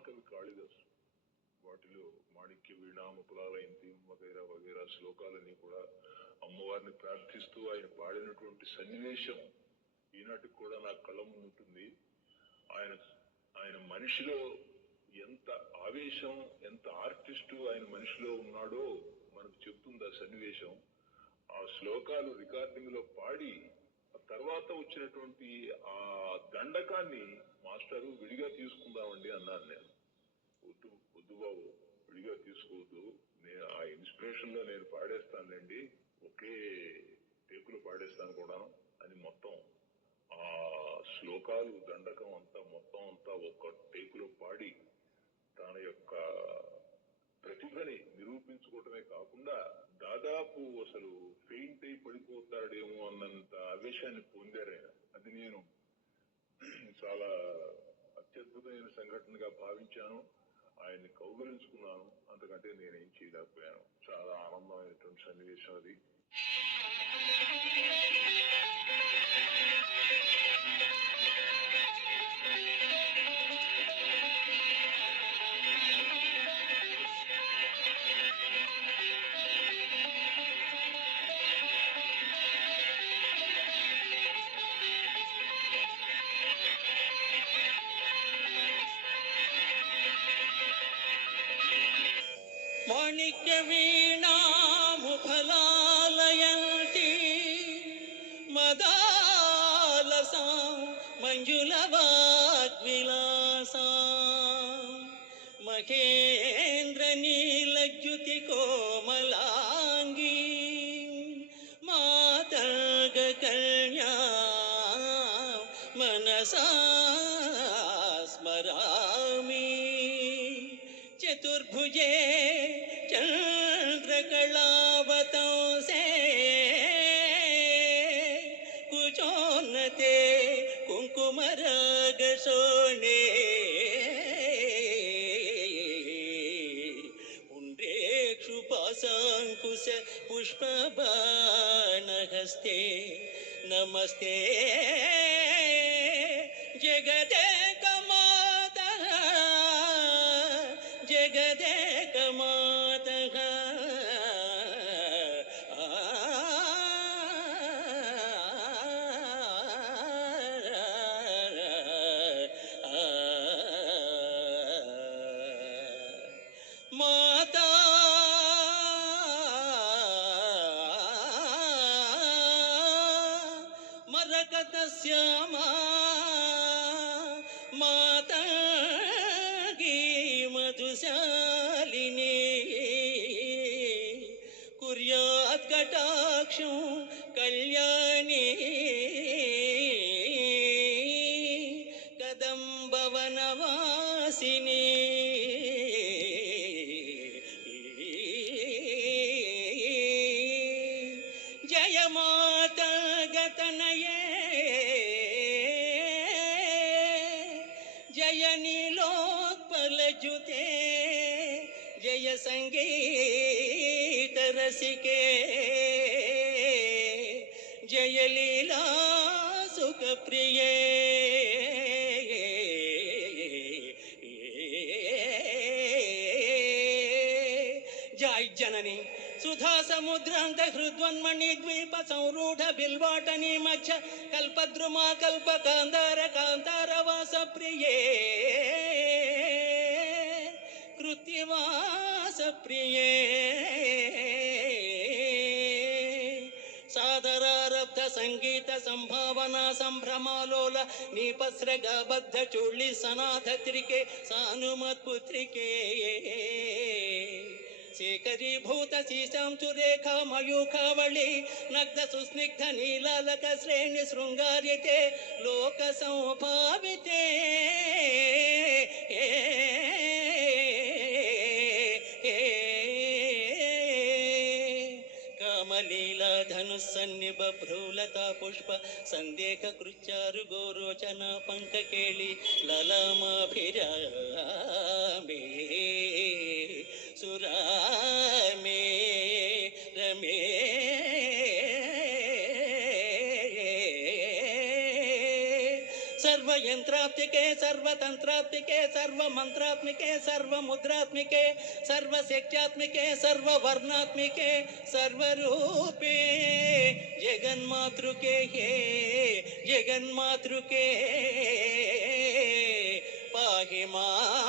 మహాకవి కాళిదాసు వాటిలో మాణిక్య వీణాముకులాలయంతి వగైరా వగైరా శ్లోకాలన్నీ కూడా అమ్మవారిని ప్రార్థిస్తూ ఆయన పాడినటువంటి సన్నివేశం ఈనాటికి కూడా నా కళ్ళ ముందుంటుంది. ఆయన ఆయన మనిషిలో ఎంత ఆవేశం, ఎంత ఆర్టిస్టు ఆయన మనిషిలో ఉన్నాడో మనకు చెప్తుంది ఆ సన్నివేశం. ఆ శ్లోకాలు రికార్డింగ్ లో పాడి తర్వాత వచ్చినటువంటి ఆ దండకాన్ని మాస్టరు విడిగా తీసుకుందామండి అన్నాను. నేను వద్దు వద్దు బాబు, విడిగా తీసుకోవద్దు, నేను ఆ ఇన్స్పిరేషన్ లో నేను పాడేస్తానులేండి, ఒకే టేకులో పాడేస్తాను కూడా అని మొత్తం ఆ శ్లోకాలు దండకం అంతా మొత్తం అంతా ఒక్క టేకులో పాడి తన యొక్క ప్రతిభని నిరూపించుకోవటమే కాకుండా దాదాపు అసలు ఫెయింట్ అయి పడిపోతాడేమో అన్నంత ఆవేశాన్ని పొందారు ఆయన. అది నేను చాలా అత్యద్భుతమైన సంఘటనగా భావించాను. ఆయన్ని కౌగలించుకున్నాను. అంతకంటే నేనేం చేయలేకపోయాను. చాలా ఆనందమైనటువంటి సన్నివేశం అది. మాణిక్య వీణాముఫలాలయంతి మదాలసా మంజుల వాగ్విలాసా మహేంద్ర నీలజ్యుతి కోమలాంగీ మాతర్గ కన్యా మనసా స్మరామి చతుర్భుజే చంద్రకళావతంసే కుచోన్నతే కుంకుమరాగశోణే పుండ్రేక్షుపాశాంకుశ పుష్పబాణహస్తే నమస్తే జగదేకమాతః జగదేకమాతః మాతా మరకత శ్యామా మాతాంగీ మధుశాలిని కుర్యాత్ కటాక్షం కళ్యాణి కదంబవనవాసిని జయ మాతా గతనయే జయ నీలోత్పలజుతే జయ సంగీత రసికే జయ లీలా సుఖ ప్రియే జై జనని సుధా సముద్రాంత హృద్వన్మణి ద్వీప సంరూఢ బిల్వాటని మధ్య కల్పద్రుమా కల్ప కాంతార కాంతార వాస ప్రియే కృత్తివాస ప్రియే సాదరారబ్ధ సంగీత సంభావనా సంభ్రమాలోల నీపస్రగబద్ధ చూళి సనాథత్రికే సానుమత్పుత్రికే శేఖరీభూత శీశాంశురేఖా మయూఖావళి నగ్ధ సుస్నిగ్ధ నీలాలక శ్రేణి శృంగారితే లోక సంభావితే కామలీలా ధనుస్సన్నిభ భ్రూలతా పుష్ప సందేహ కృత్యారు గోరోచన పంకకేళి లలామాభిరామే సురామే రమే సర్వయంత్ర सर्वयन्त्रात्मिके सर्वतन्त्रात्मिके सर्वमन्त्रात्मिके सर्वमुद्रात्मिके सर्वशक्त्यात्मिके सर्ववर्णात्मिके सर्वरूपे जगन्मातृके हे जगन्मातृके पाहि मां